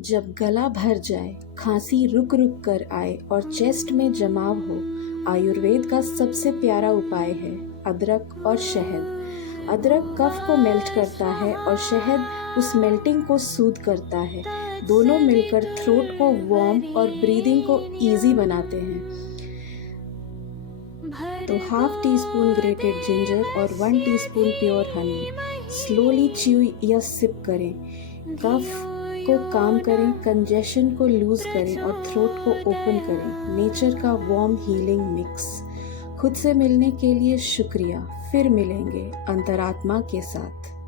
जब गला भर जाए, खांसी रुक रुक कर आए और चेस्ट में जमाव हो, आयुर्वेद का सबसे प्यारा उपाय है अदरक और शहद। अदरक कफ को मेल्ट करता है और शहद उस मेल्टिंग को सूद करता है। दोनों मिलकर थ्रोट को वार्म और ब्रीदिंग को इजी बनाते हैं। तो half tea spoon grated ginger और 1 teaspoon pure Honey slowly chew या सिप करें। कफ को काम करें, कंजेशन को लूज करें और थ्रोट को ओपन करें। नेचर का वार्म हीलिंग मिक्स। खुद से मिलने के लिए शुक्रिया। फिर मिलेंगे अंतरात्मा के साथ।